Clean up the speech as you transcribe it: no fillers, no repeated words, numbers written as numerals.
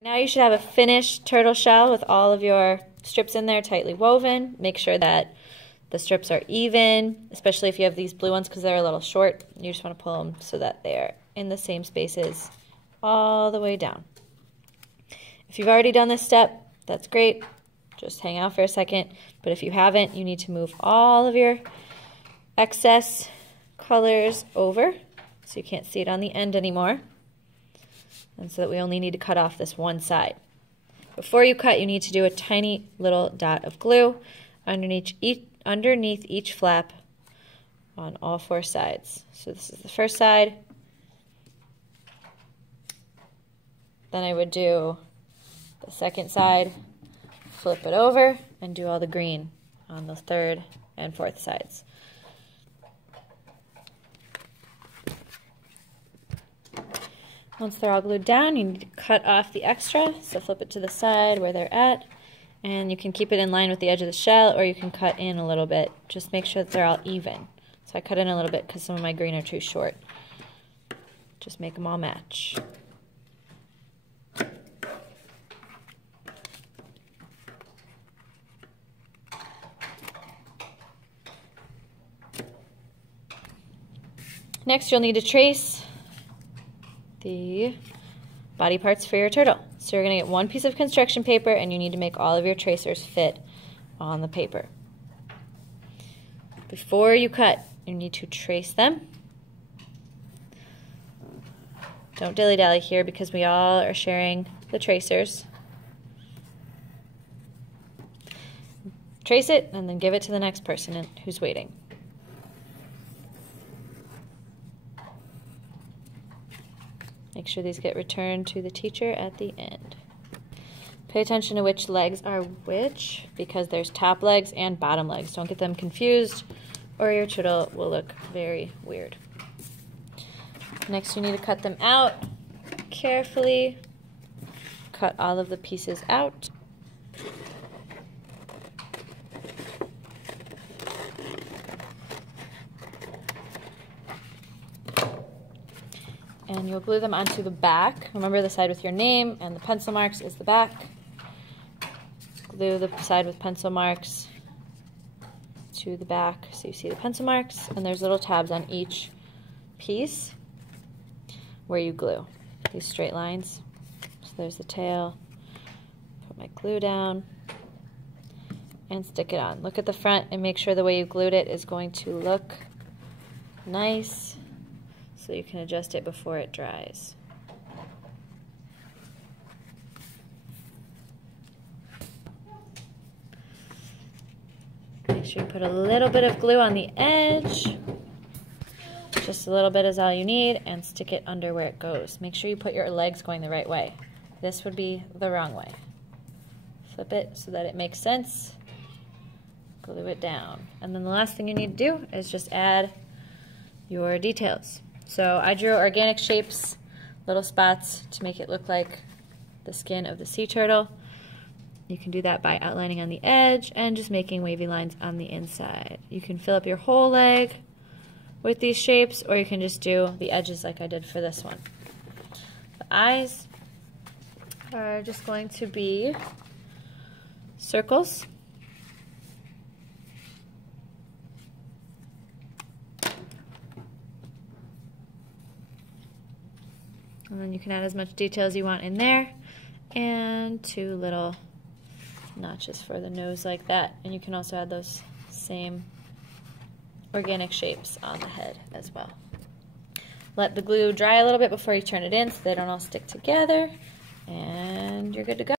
Now you should have a finished turtle shell with all of your strips in there tightly woven. Make sure that the strips are even, especially if you have these blue ones because they're a little short. You just want to pull them so that they're in the same spaces all the way down. If you've already done this step, that's great. Just hang out for a second. But if you haven't, you need to move all of your excess colors over so you can't see it on the end anymore. And so that we only need to cut off this one side. Before you cut, you need to do a tiny little dot of glue underneath each flap on all four sides. So this is the first side. Then I would do the second side, flip it over, and do all the green on the third and fourth sides. Once they're all glued down, you need to cut off the extra, so flip it to the side where they're at, and you can keep it in line with the edge of the shell, or you can cut in a little bit. Just make sure that they're all even. So I cut in a little bit because some of my green are too short. Just make them all match. Next, you'll need to trace the body parts for your turtle. So you're going to get one piece of construction paper and you need to make all of your tracers fit on the paper. Before you cut, you need to trace them. Don't dilly-dally here because we all are sharing the tracers. Trace it and then give it to the next person who's waiting. Make sure these get returned to the teacher at the end. Pay attention to which legs are which because there's top legs and bottom legs. Don't get them confused or your turtle will look very weird. Next you need to cut them out carefully. Cut all of the pieces out. And you'll glue them onto the back. Remember the side with your name and the pencil marks is the back. Glue the side with pencil marks to the back so you see the pencil marks. And there's little tabs on each piece where you glue these straight lines. So there's the tail. Put my glue down and stick it on. Look at the front and make sure the way you glued it is going to look nice, so you can adjust it before it dries. Make sure you put a little bit of glue on the edge. Just a little bit is all you need, and stick it under where it goes. Make sure you put your legs going the right way. This would be the wrong way. Flip it so that it makes sense. Glue it down. And then the last thing you need to do is just add your details. So I drew organic shapes, little spots to make it look like the skin of the sea turtle. You can do that by outlining on the edge and just making wavy lines on the inside. You can fill up your whole leg with these shapes, or you can just do the edges like I did for this one. The eyes are just going to be circles. And then you can add as much detail as you want in there, and 2 little notches for the nose like that. And you can also add those same organic shapes on the head as well. Let the glue dry a little bit before you turn it in so they don't all stick together, and you're good to go.